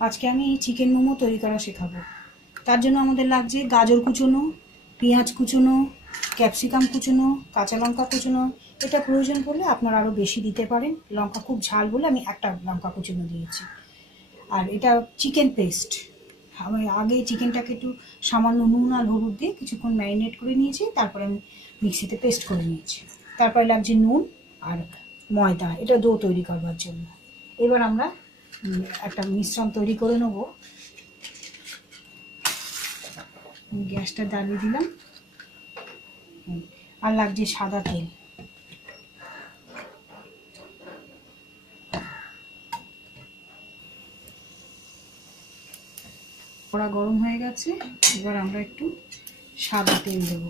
আজকে আমি চিকেন মোমো তৈরি করা শেখাবো। তার জন্য আমাদের লাগছে গাজর কুচোনো, পেঁয়াজ কুচোনো, ক্যাপসিকাম কুচোনো, কাঁচা লঙ্কা কুচোনো। এটা প্রয়োজন পড়লে আপনারা আরও বেশি দিতে পারেন। লঙ্কা খুব ঝাল বলে আমি একটা লঙ্কা কুচোনো দিয়েছি। আর এটা চিকেন পেস্ট। আমি আগে চিকেনটাকে একটু সামান্য নুন আর হলুদ দিয়ে কিছুক্ষণ ম্যারিনেট করে নিয়েছি, তারপরে আমি মিক্সিতে পেস্ট করে নিয়েছি। তারপরে লাগছে নুন আর ময়দা, এটা ডো তৈরি করবার জন্য। এবার আমরা একটা মিশ্রণ তৈরি করে নেব। গ্যাসটা জ্বালিয়ে দিলাম। আর লাগছে সাদা তেল। কড়া গরম হয়ে গেছে, এবার আমরা একটু সাদা তেল দেব।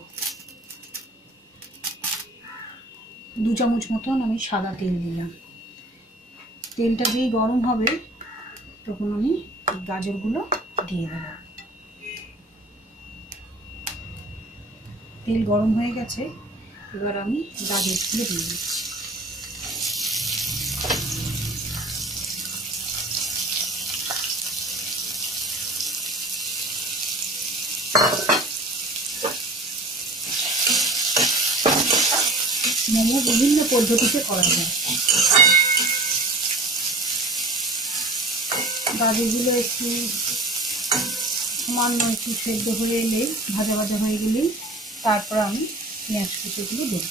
2 চামচ মতন আমি সাদা তেল দিলাম। তেলটা যেই গরম হবে তখন আমি গাজরগুলো দিয়ে দেব। তেল গরম হয়ে গেছে, এবার আমি গাজরগুলো দিয়ে দিচ্ছি। মোমো বিভিন্ন পদ্ধতিতে করা যায়। গাজরগুলো একটু সামান্য একটু সেদ্ধ হয়ে এলে, ভাজা ভাজা হয়ে গেলেই তারপর আমি পেঁয়াজ কুচোগুলো দেব।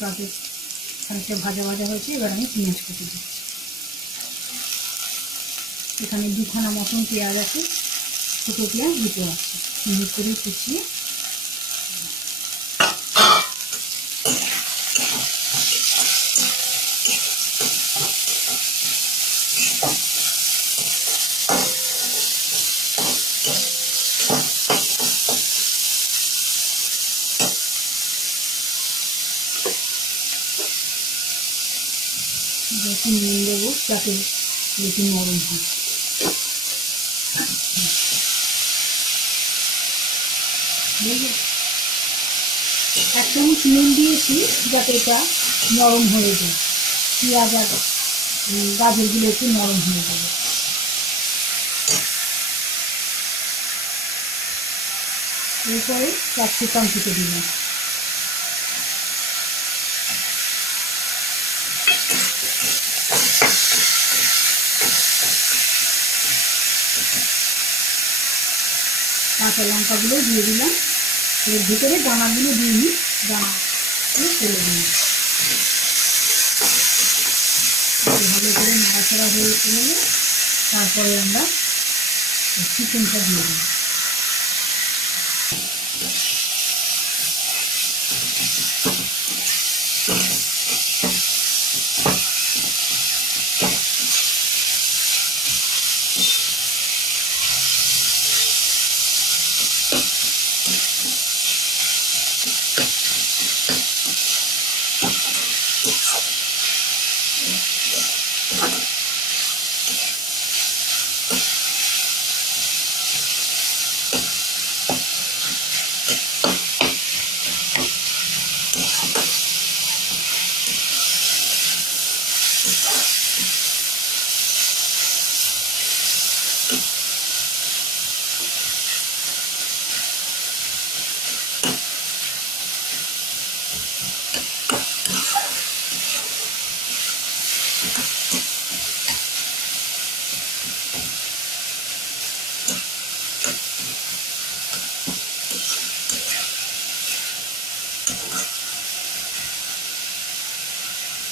গাজর খানিকটা ভাজা ভাজা হয়েছে, এবার আমি পেঁয়াজ কুচি দিচ্ছি। এখানে 2খানা মতন পেঁয়াজ আছে, ছোটো পেঁয়াজ 2টো আছে, মিহি করে কুচিয়ে একটু নুন দেবো যাতে একটু নরম হয়। এক চামচ নুন দিয়েছি যাতে এটা নরম হয়ে যায়, পেঁয়াজ আর গাজরগুলো একটু নরম হয়ে যাবে। এরপরে ক্যাপসিকাম কুচে দিলাম। কাঁচা লঙ্কাগুলো দিয়ে দিলাম। এর ভিতরে দানাগুলো দিইনি, দানাগুলো ফেলে দিই। ভালো করে নাড়াচাড়া হয়ে গেলে তারপরে আমরা চিকেনটা দিয়ে দিই।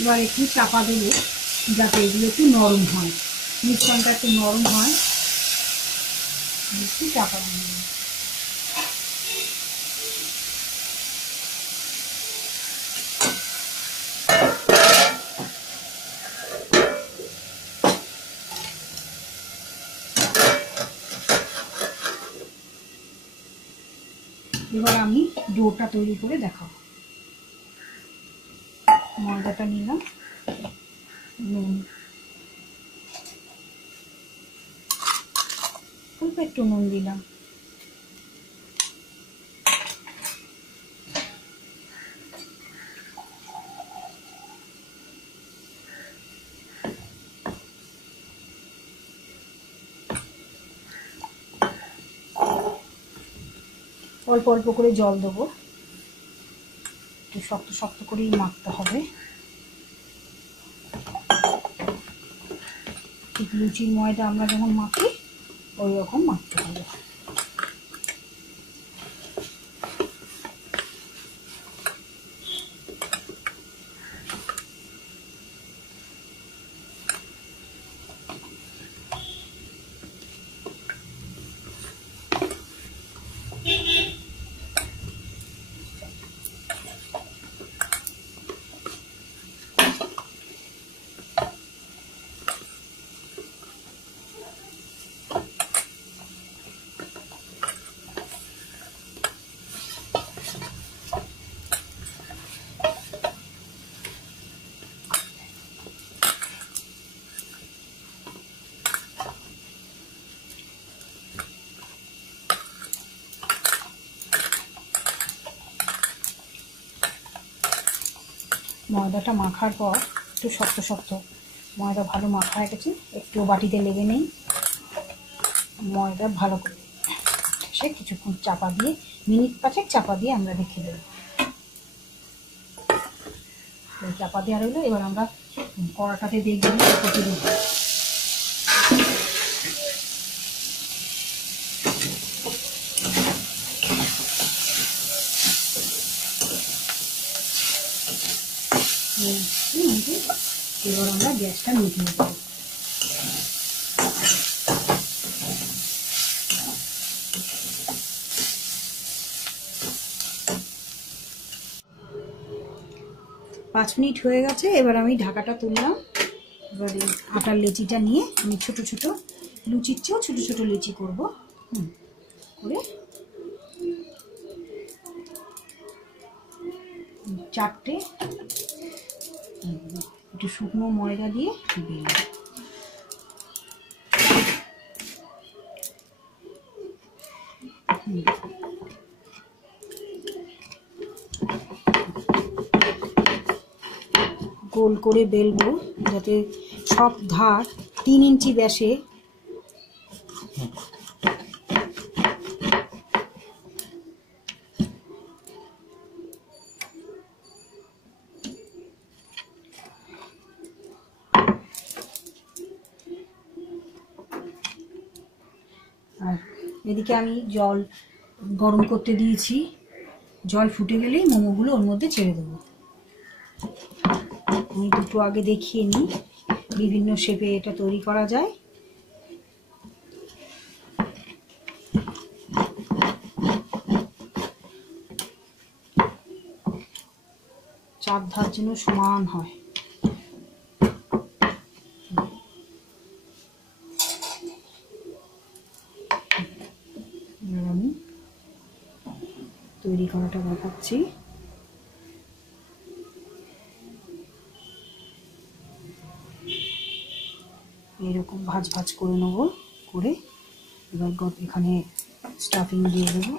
এবার একটু চাপা দেবো যাতে এগুলো একটু নরম হয়, মিশ্রণটা একটু নরম হয়। একটু চাপা দিয়ে দেবো। এবার আমি ডোটা তৈরি করে দেখাবো। ময়দাটা নিলাম, নুন, অল্প একটু নুন দিলাম, অল্প অল্প করে জল দেবো, একটু শক্ত শক্ত করেই মাখতে হবে। ঠিক লুচির ময়দা আমরা যখন মাখি ওই রকম মাখতে হবে। ময়দাটা মাখার পর একটু শক্ত শক্ত, ময়দা ভালো মাখা হয়ে গেছে, একটু বাটিতে লেগে নেই, ময়দা ভালো করে সে কিছুক্ষণ চাপা দিয়ে মিনিট 5 চাপা দিয়ে আমরা রেখে দেব। চাপা দেওয়া রইলো। এবার আমরা কড়াটাতে দেখব কত দেব। এবার আমরা গ্যাসটা মিটিয়ে দেব। পাঁচ মিনিট হয়ে গেছে। এবার আমি ঢাকাটা তুললাম। এবার এই আটার লেচিটা নিয়ে আমি ছোট ছোট লুচির চেয়েও ছোট ছোট লেচি করব। করে 4টে একটু শুকনো ময়দা দিয়ে বেলে গোল করে বেলবো, যাতে সব ধার 3 ইঞ্চি ব্যাসে আর এদিকে আমি জল গরম করতে দিয়েছি। জল ফুটে গেলেই মোমোগুলো ওর মধ্যে ছেড়ে দেবো। আমি দুটো আগে দেখিয়ে নিই, বিভিন্ন শেপে এটা তৈরি করা যায়। চার ধার যেন সমান হয়। আমি তৈরি করাটা দেখাচ্ছি। এরকম ভাজ ভাজ করে নেবো, করে এবার এখানে স্টাফিং দিয়ে দেবো।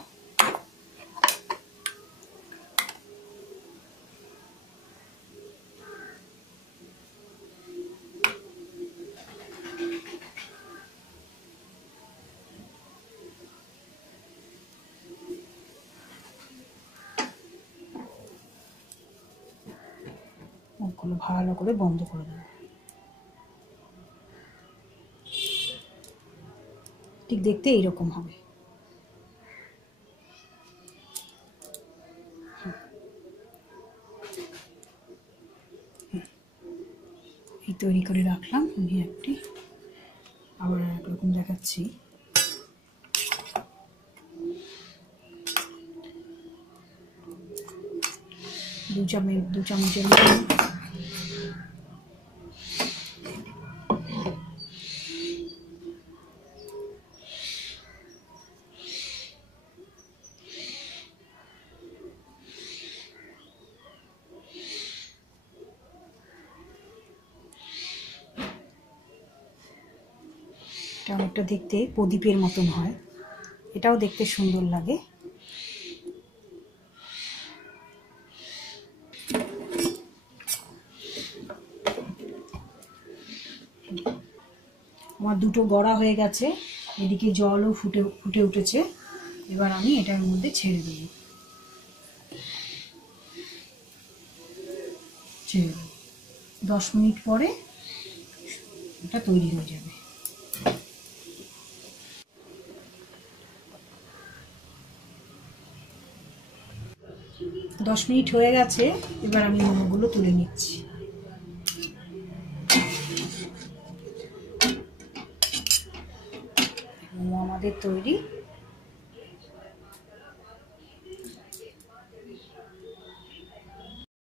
মুখগুলো ভালো করে বন্ধ করে দেবো। ঠিক দেখতে এইরকম হবে। এই তৈরি করে রাখলাম। আমি একটি আবার একরকম দেখাচ্ছি। দু চামচের মতো এটা অনেকটা দেখতে প্রদীপের মতন হয়, এটাও দেখতে সুন্দর লাগে। আমার দুটো গড়া হয়ে গেছে, এদিকে জলও ফুটে উঠেছে। এবার আমি এটার মধ্যে ছেড়ে দেব। ছেড়ে দেব, 10 মিনিট পরে এটা তৈরি হয়ে যাবে। দশ মিনিট হয়ে গেছে, এবার আমি মোমোগুলো তুলে নিচ্ছি। মোমো আমাদের তৈরি।